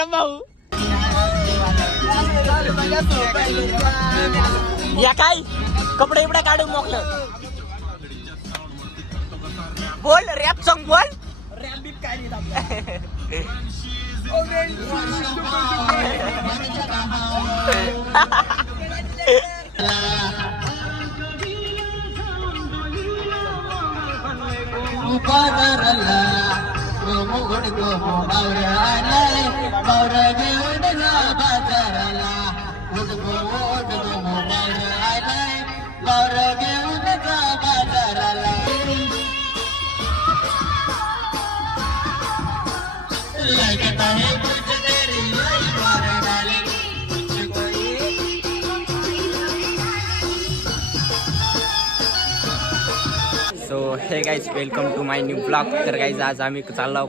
विक्रम भाऊ या काय कपडे इपडे काढून मोकलं बोल रॅप सॉन्ग बोल so hey guys welcome to my new blog. तर गाईज आज आम्ही चाललो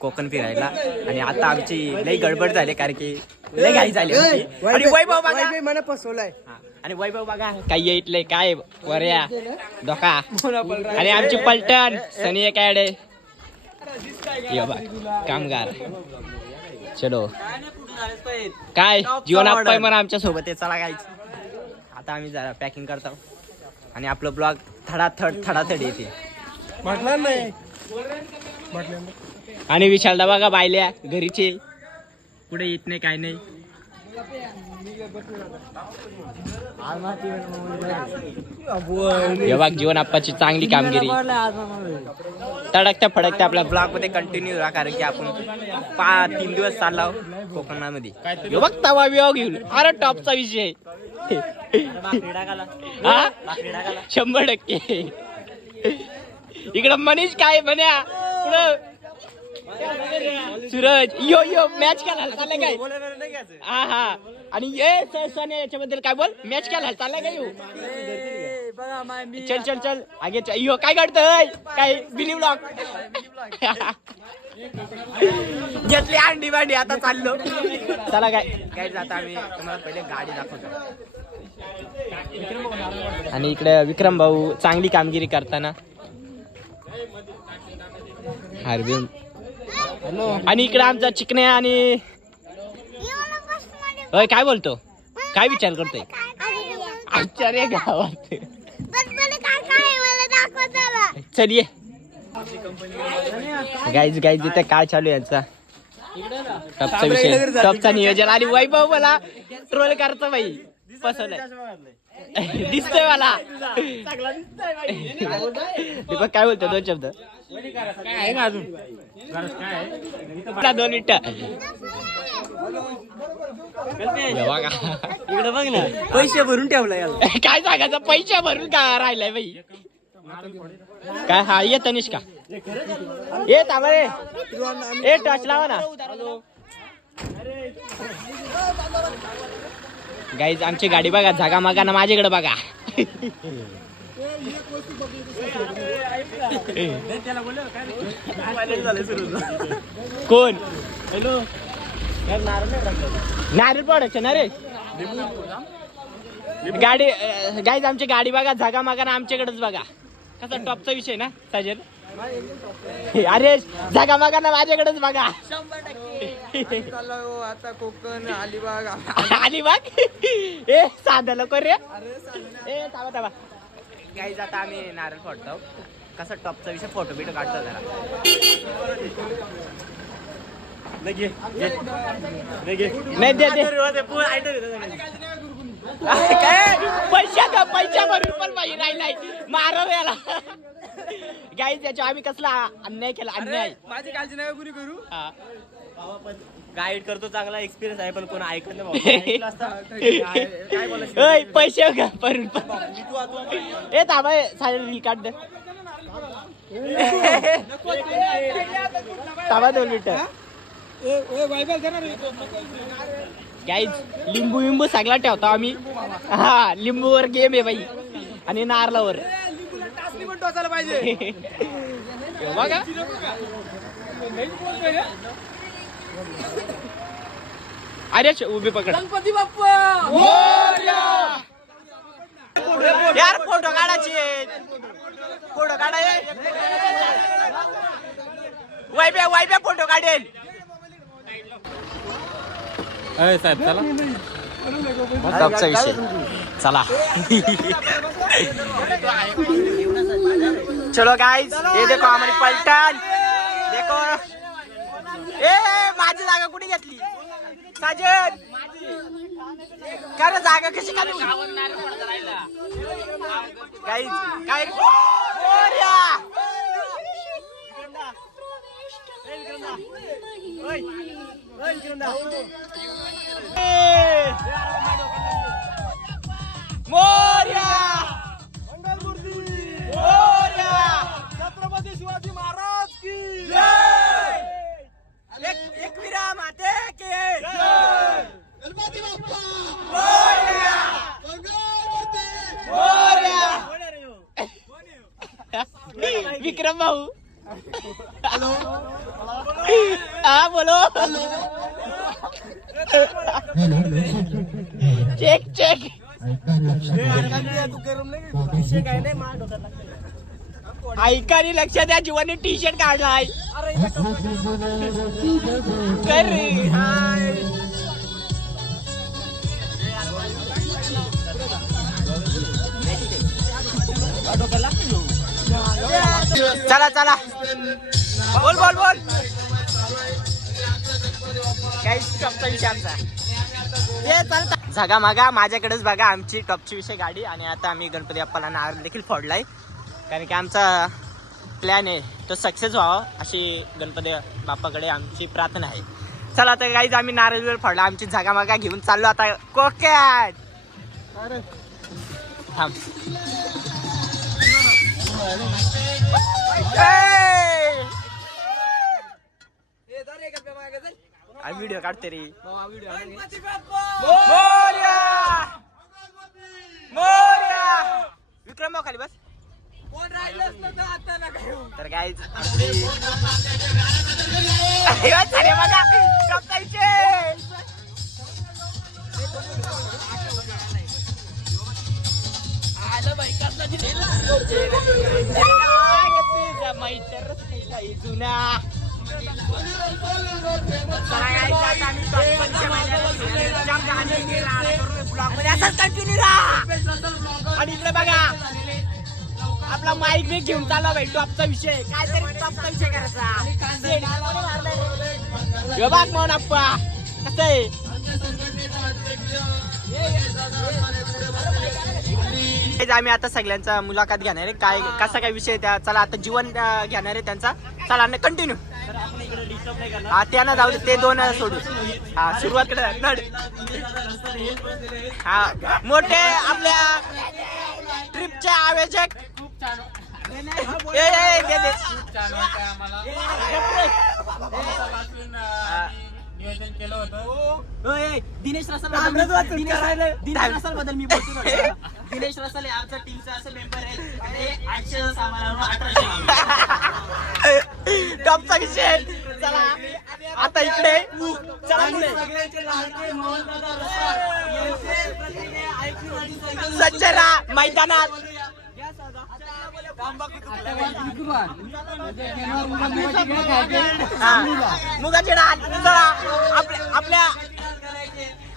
कोकण फिरायला आणि आता आमची लई गडबड झाली कारण की लई घाई झाली आणि वैभव बघा मला फसवलाय आणि वैभव बघा काय येतलंय काय वऱ्या धोका आणि आमची पलटण सनी एक ऍड ये बघ कामगार चलो काय जीवन आपय म्हणा आमच्या सोबत आहे. चला गाईज आता आम्ही जरा पॅकिंग करतो आणि आपलं ब्लॉग थडाथड येते म्हटलं नाही आणि विशालदा बघा बायल्या घरीचे कुठे येत नाही काय नाही. हे बघ जीवन आप्पाची चांगली कामगिरी तडकत्या फडकत्या आपल्या ब्लॉग मध्ये कंटिन्यू राहा कारण की आपण 3 दिवस चाललो कोकणामध्ये. हे बघ तवा बिवा घेऊन अरे टॉपचा विषय 100%. इकडं मनीष काय म्हण्या सूरज यो यो मॅच खेळायला चाललाय काय हा हा आणि ये सोने याच्याबद्दल काय बोल मॅच खेळायला चाललाय काय चल चल चल आगे यो काय काढतोय काय बिली ब्लॉग घेतली अंडी बांडी आता चाललो. चला काय काय जाता आम्ही तुम्हाला पहिले गाडी दाखवतो आणि इकडे विक्रम भाऊ चांगली कामगिरी करताना हार्बिन आणि इकडे आमचा चिकण्या आणि काय बोलतो काय विचार करतोय आश्चर्य गावात चल ये गाईज गाईज इथे काय चालू यांचा टपचा विषय टपचा नियोजन आणि वैभव मला ट्रोल करतो बाई फसवलंय दिसतोय मला दीपक काय बोलतो 2 शब्द 2 मिनिटं इकडे बघ ना पैसे भरून ठेवलाय काय सांगायचं पैसे भरून का राहिलाय बाई काय हा ये तनिष्का ये तांबळे ए टच लावा ना गाईज आमची गाडी बघा जागा मागा ना माझ्याकडे बघा कोण हॅलो नारळ प्रोडक्शन अरे गाडी गाईज आमची गाडी बघा जागा मागा ना आमच्याकडेच बघा कसा टॉपचा विषय ना साजन अरे जागा मागा ना माझ्याकडेच बघा 100% आता कोकण अलिबाग अलिबाग ए साधा लोक रे ए थांबा थांबा गाईज आता आम्ही नारळ फोडतो कसा टॉपचा विषय फोटो बिटो काढतो जरा नाही दे काय पैसा भरून पण बाई राहिलाय मारो याला गाईज याच्या आम्ही कसला अन्याय केला अन्याय माझी काळजी नाही कुणी करू गाईड करतो चांगला एक्सपिरियन्स आहे पण कोण ऐकत नाही पैसे भरून ए थांबा साईड रील काढ दे थांबा 2 मिनिटं गाईज लिंबू विंबू सगळा ठेवतो आम्ही हा लिंबूवर गेम आहे बाई आणि नारळावर पाहिजे बघा अरे उभी पकड गणपती बाप्पा यार फोटो काढायचे फोटो काढाय वायब्या फोटो काढेल साहेब चला टॉपचा विषय चला चलो गाइस ये देखो हमारी पलटन देखो ए माझी जागा कुठे घेतली साजन काय जागा कशी काढू गाइस काय ओरिया मोर्या मोर्या छत्रपती शिवाजी महाराज की जय एक वीरा माते की जय गणपती बाप्पा मोर्या मोर्या विक्रम भाऊ हेलो हाँ बोलो चेक चेक ऐकानी लक्ष द्या जीवानी टी शर्ट काढलाय कर रे हाय चला चला बोल बोल बोल काही टॉपचा विषय आमचा झगा मागा माझ्याकडेच बघा आमची टॉपची विषय गाडी आणि आता आम्ही गणपती बाप्पाला नारळ देखील फोडलाय कारण की आमचा प्लॅन आहे तो सक्सेस व्हावा अशी गणपती बाप्पाकडे आमची प्रार्थना आहे. चला आता गाईज आम्ही नारळ फोडला आमची झगा मागा घेऊन चाललो आता कोक्यात थांब व्हिडिओ काढते रे मोर्या मोर्या विक्रम भाऊ खाली बस कोण राहिलंच नव्हतं आता ना काय तर काय बघा आलं बाई जुना आणि इकडे बघा आपला माईक बी घेऊन चालला भाई टॉपचा विषय काहीतरी टॉपचा विषय करायचा बघ म्हणून आप्पा कसं आहे आम्ही आता सगळ्यांचा मुलाखत घेणार आहे काय कसा काय विषय त्या चला आता जीवन घेणार आहे त्यांचा चला कंटिन्यू हा त्यांना जाऊ दे ते दोन सोडू हा सुरुवात हा मोठे आपल्या ट्रिपचे आयोजक नियोजन केलं होतं दिनेश रसल बद्दल मी बोलतो दिनेश रसल आमच्या टीमचा असं मेंबर आहे 800 टॉपचा विषय चला आता इकडे सज्जरा मैदानात मुगाची डाळ चला आपल्या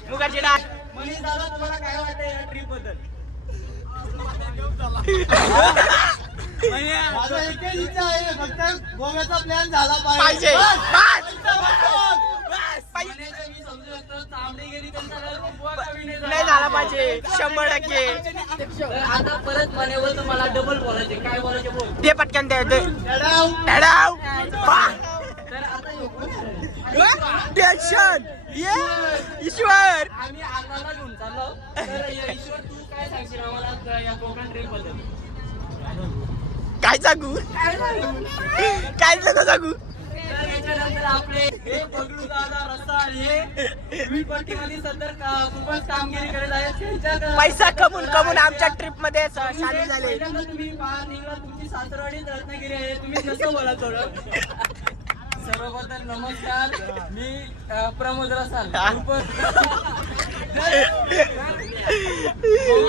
मुगाची डाळ ट्रिप बद्दल गोव्याचा प्लॅन झाला पाहिजे नाही झाला पाहिजे 100%. आता परत म्हणावं तर मला डबल बोलायचे काय बोलायचे बोल ते पटकन ते टेन्शन ये ईश्वर आम्ही आगाला घेऊन चाललो तर ईश्वर तू काय सांगशील आम्हाला या कोकण ट्रिप बद्दल काय सांगू काय सांगू त्याच्यानंतर आपले हे पगडू दादा रसाळ हे पट्टीमध्ये सदर खूपच कामगिरी करत आहेत पैसा कमवून आमच्या ट्रिप मध्ये सामील झाले तुम्ही बाहेर निघला तुमची सासरवाडी रत्नागिरी आहे तुम्ही कसं बोला थोडं सर्वबद्दल नमस्कार मी प्रमोद रसाळ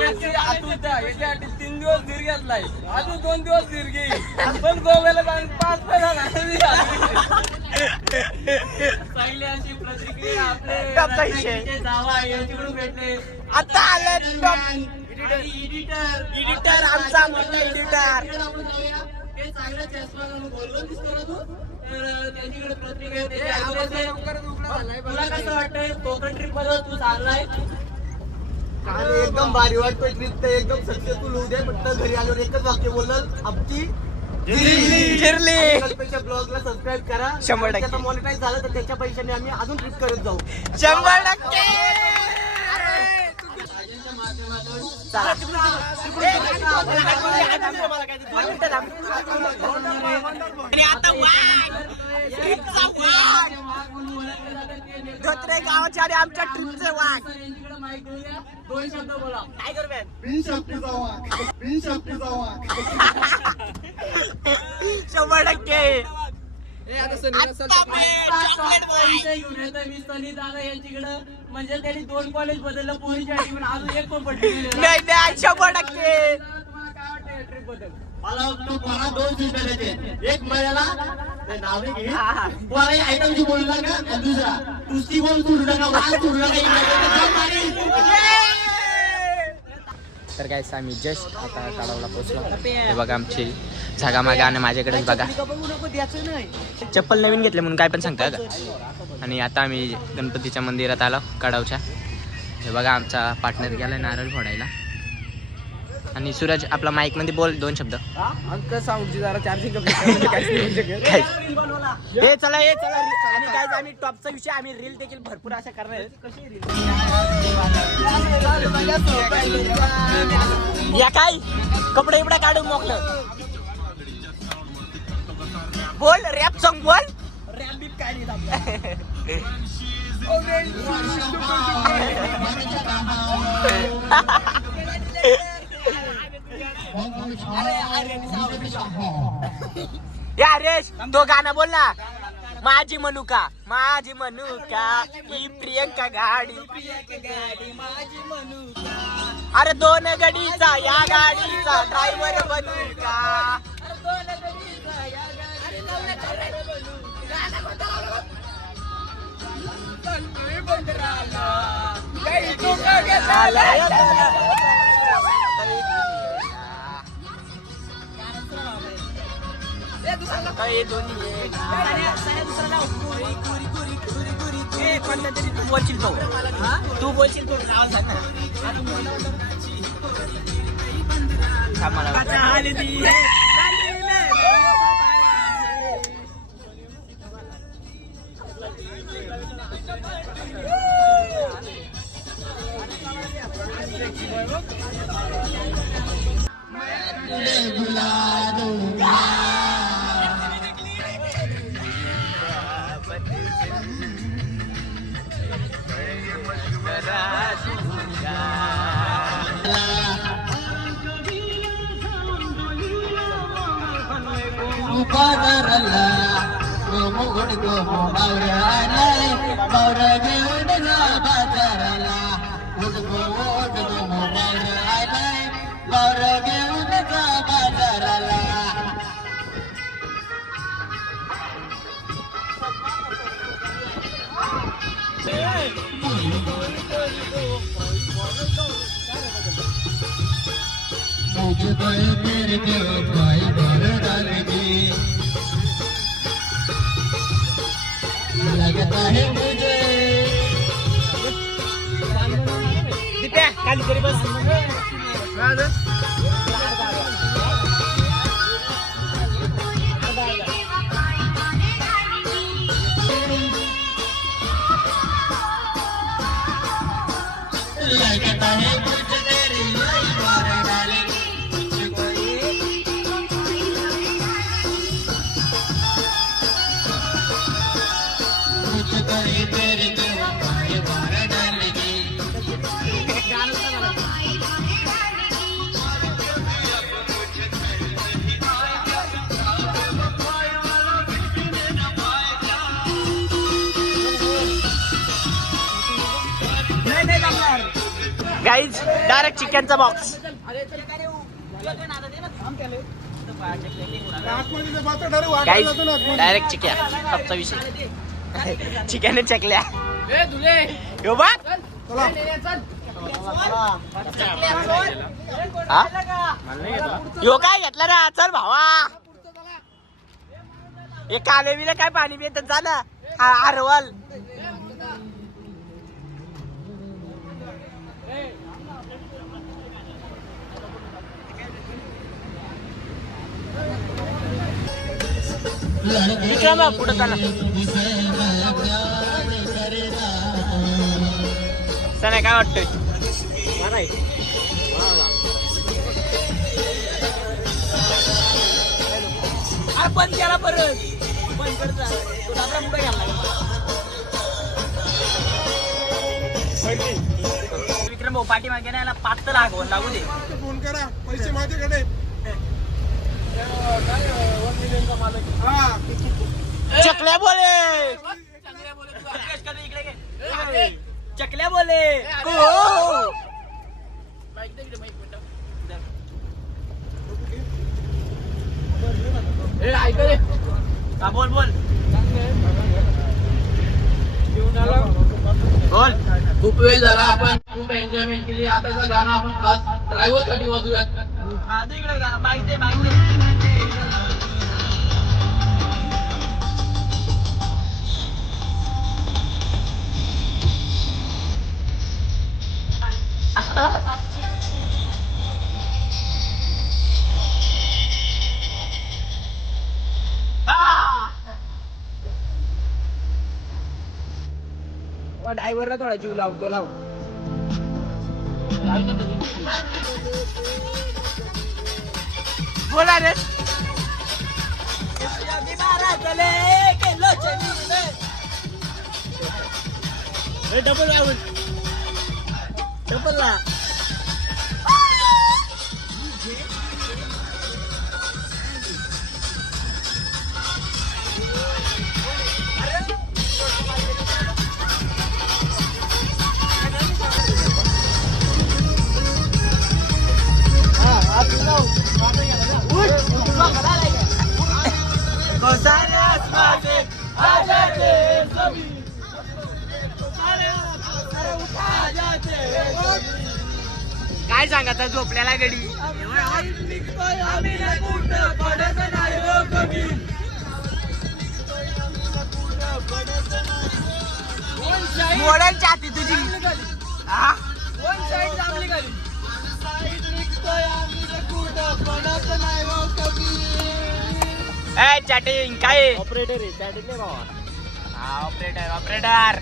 याच्यासाठी 3 दिवस दीर घेतलाय अजून 2 दिवस दीर घेईल पण गोव्याला जाऊन 5 पैसा पहिली अशी प्रतिक्रिया आपले टॉपचा विषय. रत्नागिरीचे जावा यांच्याकडून भेटले. आता आले टॉप एडिटर आमचा मोठा एडिटर. हे चांगलं चष्मा घालून बोललो दिसतो ना तू. तर त्यांच्याकडे प्रतिक्रिया त्याची ऐकून येते. तुला कसं वाटतंय कोकण ट्रिप मध्ये तू चाललाय? एकदम भारी वाटतोय ट्रिप तर एकदम सक्सेसफुल होऊ दे. म्हटलं घरी आल्यावर एकच वाक्य बोललं आमची जिरली ब्लॉगला सबस्क्राईब करा. 100% मॉनिटाईज झालं तर त्याच्या पैशाने आम्ही अजून ट्रिप करत जाऊ. 100%. धोत्रे गावाचे आणि आमच्या ट्रिपचे वाघ. दोन शब्द बोला. Tiger man. 100%. म्हणजे त्यांनी 2 कॉलेज बदललं पोलीसच्या पण अजून एक पण पडली नाही नाही 100%. तुम्हाला काय वाटतं ट्रिप बद्दल? मला वाटतं मला 2 सीटर येते. एक महिन्याला ते नावे घे कोणाही आयटमची बोलू नका. आणि दुसरा कुस्ती बोल सोडू नका. वाल सोडू नका. तर काय आम्ही जस्ट आता तळावला पोहोचलो. हे बघा आमची जागा मागा आणि माझ्याकडेच बघा. चप्पल नवीन घेतले म्हणून काय पण सांगता का. आणि आता आम्ही गणपतीच्या मंदिरात आलो कडावच्या. हे बघा आमचा पार्टनर गेला नारळ फोडायला. आणि सूरज आपला माईक मध्ये बोल 2 शब्द. साऊंडची जरा चार्जिंग हे चला आणि काय आम्ही टॉपचा विषय आम्ही रील देखील भरपूर अशा करणार आहेत. या काय कपडे बिपडे काढून मोकलं बोल. रॅप सॉंग बोल. रॅप बीप काय नाही या रेश तो गाणं बोल ना. माझी मनुका ही प्रियंका गाडी माझी मनुका. अरे 2 गडीचा या गाडीचा ड्रायव्हर बनू का. तू बोलशील तो नाव सांग ना. खाली तरी बस. गाईज डायरेक्ट चिकनचा बॉक्स. गाईज डायरेक्ट चिक्या टॉपचा विषय चिक्याने चकल्या यो बा यो काय घेतला रे चल भावा हे काले बिले काय पाणी पित जा ना आरवल विक्रम पुढे चला सने काय वाटतंय बंद केला परत बंद करता पुढे घालला विक्रम भाऊ पाठी मागे ना पाच लागू दे फोन करा पैसे माझ्याकडे चकल्या बोले चकल्या बोले बोल बोल बोल खूप वेळ झाला आपण खूप एन्जॉयमेंट केली आताचं गाणं आपण खास ड्रायव्हर साठी वाजूयात ड्रायव्हरला थोडा जीव लावतो लाव बोला रे डबल डबल ला काय सांगायचं झोपल्याला गडी मोडल छाती तुझी चॅटिंग काय ऑपरेटर आहे चॅटिंग नाही बाबा ऑपरेटर ऑपरेटर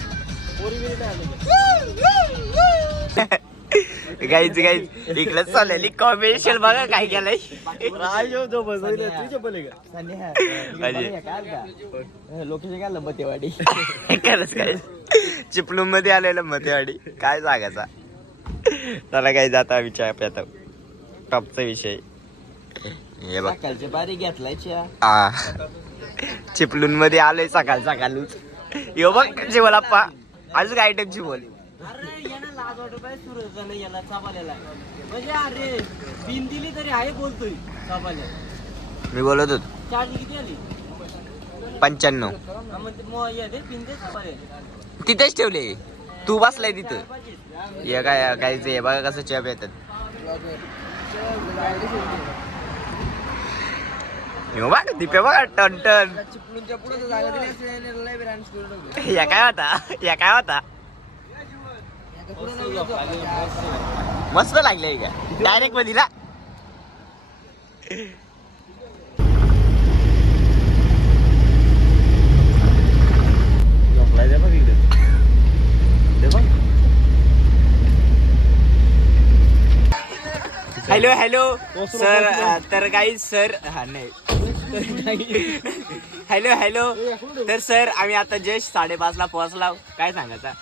गाईज गाईज इकडे चाललेली कॉम्बिनेशन बघा काय केलंय लोकेशन काय लंबतेवाडी खरंच काय चिपलून मध्ये आलेलं मतेवाडी काय सांगायचा त्याला काय जाता विचार आता टॉपचा विषय हे बघ सकाळची बारी घेतलाय चिपलून मध्ये आलोय सकाळ सकाळूच यो बघ जीवलाप्पा अजून काय टाईपची बोल अरे याला लाज वाटत पाहिजे सुरत याला चापाल्याला म्हणजे अरे बिन दिली तरी आहे बोलतोय चापाल्या मी बोलत होतो चार्ज किती आली 95 बिन दे चापाल्या तिथेच ठेवले तू बसलाय तिथं हे काय काय हे बघा कसं चॅप येतात बघ दिपे बघा टन टन चिपळूणच्या पुढे जागा दिली या काय होता या काय होता मस्त लागले का डायरेक्ट मध्ये ना हॅलो हॅलो सर तर काही सर हा नाही हॅलो हॅलो तर सर आम्ही आता जस्ट 5:30 ला पोहोचला काय सांगायचा